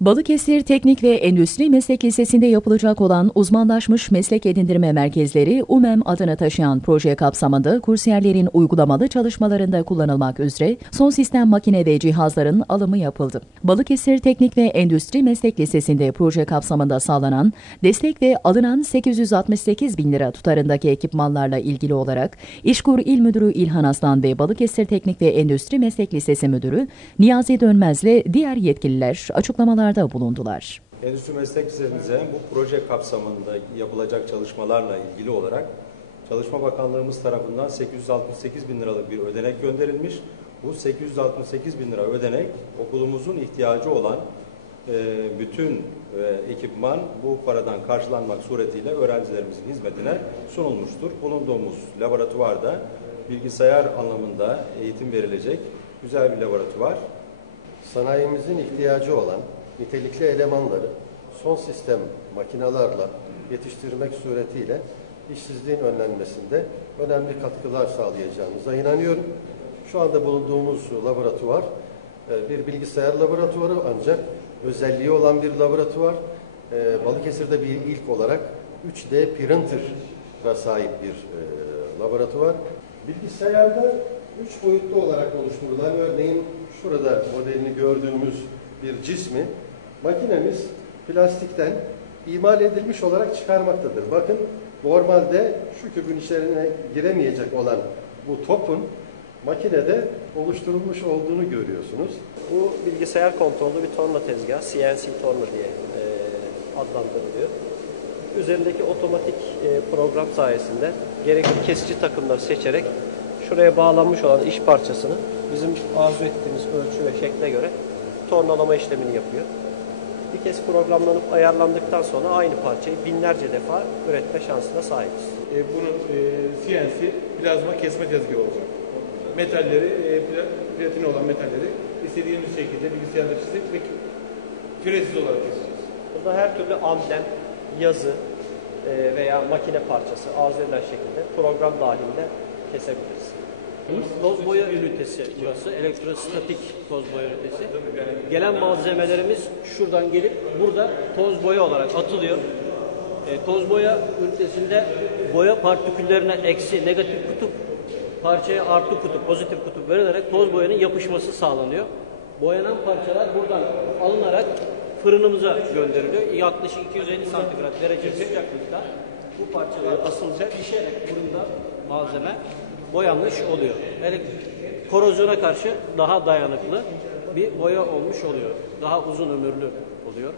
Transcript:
Balıkesir Teknik ve Endüstri Meslek Lisesi'nde yapılacak olan uzmanlaşmış meslek edindirme merkezleri UMEM adını taşıyan proje kapsamında kursiyerlerin uygulamalı çalışmalarında kullanılmak üzere son sistem makine ve cihazların alımı yapıldı. Balıkesir Teknik ve Endüstri Meslek Lisesi'nde proje kapsamında sağlanan destek ve alınan 868 bin lira tutarındaki ekipmanlarla ilgili olarak İşkur İl Müdürü İlhan Aslan ve Balıkesir Teknik ve Endüstri Meslek Lisesi Müdürü Niyazi Dönmez ve diğer yetkililer açıklamalarda bulundular. Endüstri Meslek Lisemize bu proje kapsamında yapılacak çalışmalarla ilgili olarak Çalışma Bakanlığımız tarafından 868 bin liralık bir ödenek gönderilmiş. Bu 868 bin lira ödenek okulumuzun ihtiyacı olan e, bütün e, ekipman bu paradan karşılanmak suretiyle öğrencilerimizin hizmetine sunulmuştur. Bulunduğumuz laboratuvarda bilgisayar anlamında eğitim verilecek güzel bir laboratuvar. Sanayimizin ihtiyacı olan nitelikli elemanları son sistem makinalarla yetiştirmek suretiyle işsizliğin önlenmesinde önemli katkılar sağlayacağımıza inanıyorum. Şu anda bulunduğumuz laboratuvar e, bir bilgisayar laboratuvarı ancak özelliği olan bir laboratuvar. E, Balıkesir'de bir ilk olarak 3D printer'a sahip bir e, laboratuvar. Bilgisayarda üç boyutlu olarak oluşturulan örneğin şurada modelini gördüğümüz bir cismi makinemiz plastikten imal edilmiş olarak çıkarmaktadır. Bakın normalde şu küpün içerisine giremeyecek olan bu topun makinede oluşturulmuş olduğunu görüyorsunuz. Bu bilgisayar kontrollü bir torna tezgahı, CNC torna diye e, adlandırılıyor. Üzerindeki otomatik e, program sayesinde gerekli kesici takımları seçerek şuraya bağlanmış olan iş parçasını bizim arzu ettiğimiz ölçü ve şekle göre tornalama işlemini yapıyor. Bir kez programlanıp ayarlandıktan sonra aynı parçayı binlerce defa üretme şansına sahibiz. E, bunun e, CNC plazma kesme tezgahı olacak. Metalleri, e, pla- platin olan metalleri istediğimiz şekilde bilgisayarda çizip ve küresiz olarak keseceğiz. Burada her türlü amblem, yazı e, veya makine parçası arzu edilen şekilde program dahilinde kesebiliriz. Toz boya ünitesi burası, elektrostatik toz boya ünitesi. Gelen malzemelerimiz şuradan gelip burada toz boya olarak atılıyor. E, toz boya ünitesinde boya partiküllerine eksi, negatif kutup, parçaya artı kutup, pozitif kutup verilerek toz boyanın yapışması sağlanıyor. Boyanan parçalar buradan alınarak fırınımıza gönderiliyor. Yaklaşık 250 santigrat derece sıcaklıkta bu parçalar asılacak, pişerek fırında malzeme boyanmış oluyor. Yani korozyona karşı daha dayanıklı bir boya olmuş oluyor. Daha uzun ömürlü oluyor.